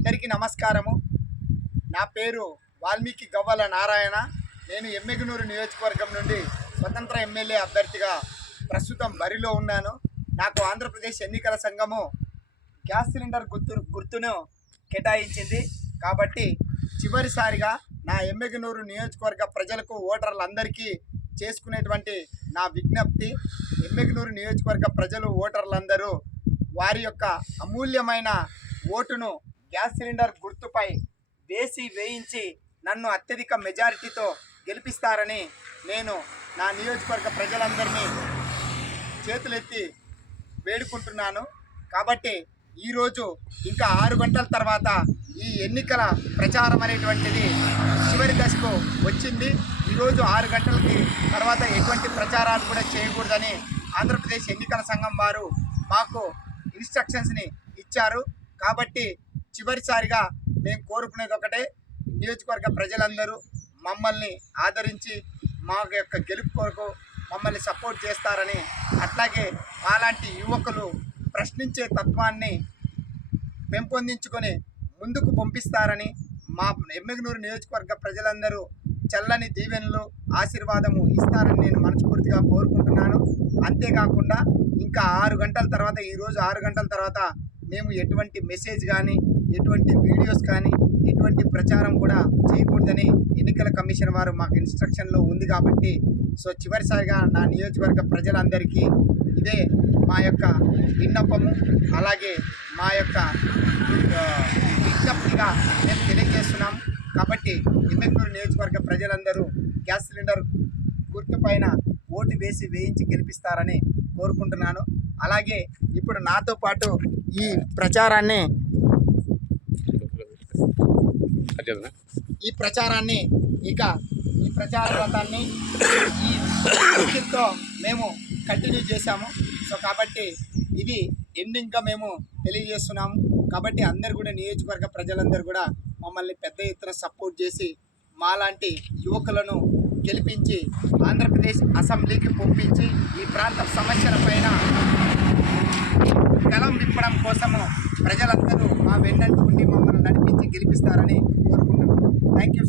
అందరికీ నమస్కారము. నా పేరు వాల్మీకి గవ్వల నారాయణ. నేను ఎమ్మెగనూరు నియోజకవర్గం నుండి స్వతంత్ర ఎమ్మెల్యే అభ్యర్థిగా ప్రస్తుతం బరిలో ఉన్నాను. నాకు ఆంధ్రప్రదేశ్ ఎన్నికల సంఘము గ్యాస్ సిలిండర్ గుర్తును కేటాయించింది. కాబట్టి చివరిసారిగా నా ఎమ్మెగనూరు నియోజకవర్గ ప్రజలకు, ఓటర్లందరికీ చేసుకునేటువంటి నా విజ్ఞప్తి, ఎమ్మెగనూరు నియోజకవర్గ ప్రజలు, ఓటర్లందరూ వారి యొక్క అమూల్యమైన ఓటును గ్యాస్ సిలిండర్ గుర్తుపై వేయించి నన్ను అత్యధిక మెజారిటీతో గెలిపిస్తారని నేను నా నియోజకవర్గ ప్రజలందరినీ చేతులెత్తి వేడుకుంటున్నాను. కాబట్టి ఈరోజు ఇంకా 6 గంటల తర్వాత ఈ ఎన్నికల ప్రచారం అనేటువంటిది చివరి దశకు వచ్చింది. ఈరోజు 6 గంటలకి తర్వాత ఎటువంటి ప్రచారాలు కూడా చేయకూడదని ఆంధ్రప్రదేశ్ ఎన్నికల సంఘం వారు మాకు ఇన్స్ట్రక్షన్స్ని ఇచ్చారు. కాబట్టి చివరిసారిగా మేము కోరుకునేది ఒకటే, నియోజకవర్గ ప్రజలందరూ మమ్మల్ని ఆదరించి మా యొక్క గెలుపు కొరకు మమ్మల్ని సపోర్ట్ చేస్తారని, అట్లాగే మాలాంటి యువకులు ప్రశ్నించే తత్వాన్ని పెంపొందించుకొని ముందుకు పంపిస్తారని, మా ఎమ్మెగనూరు నియోజకవర్గ ప్రజలందరూ చల్లని దీవెనలు, ఆశీర్వాదము ఇస్తారని నేను మనస్ఫూర్తిగా కోరుకుంటున్నాను. అంతేకాకుండా ఇంకా 6 గంటల తర్వాత, ఈరోజు 6 గంటల తర్వాత మేము ఎటువంటి మెసేజ్ కానీ, ఎటువంటి వీడియోస్ కానీ, ఎటువంటి ప్రచారం కూడా చేయకూడదని ఎన్నికల కమిషన్ వారు మాకు ఇన్స్ట్రక్షన్లో ఉంది. కాబట్టి చివరిసారిగా నా నియోజకవర్గ ప్రజలందరికీ ఇదే మా యొక్క విన్నపము, అలాగే మా యొక్క విజ్ఞప్తిగా మేము తెలియజేస్తున్నాం. కాబట్టి ఎమ్మెగనూరు నియోజకవర్గ ప్రజలందరూ గ్యాస్ సిలిండర్ గుర్తుపైన ఓటు వేయించి గెలిపిస్తారని కోరుకుంటున్నాను. అలాగే ఇప్పుడు నాతో పాటు ఈ ప్రచారాన్ని ఈ ప్రచార రథాన్ని ఈ తో మేము కంటిన్యూ చేశాము. కాబట్టి ఇది ఎండింగ్గా మేము తెలియజేస్తున్నాము. కాబట్టి అందరు కూడా, నియోజకవర్గ ప్రజలందరూ కూడా మమ్మల్ని పెద్ద ఎత్తున సపోర్ట్ చేసి మాలాంటి యువకులను గెలిపించి ఆంధ్రప్రదేశ్ అసెంబ్లీకి పంపించి ఈ ప్రాంత సమస్యలపైన కలం విప్పడం కోసము ప్రజలందరూ మా వెన్నంటూ ఉండి మమ్మల్ని నడిపించి గెలిపిస్తారని కోరుకుంటున్నాను. Thank you.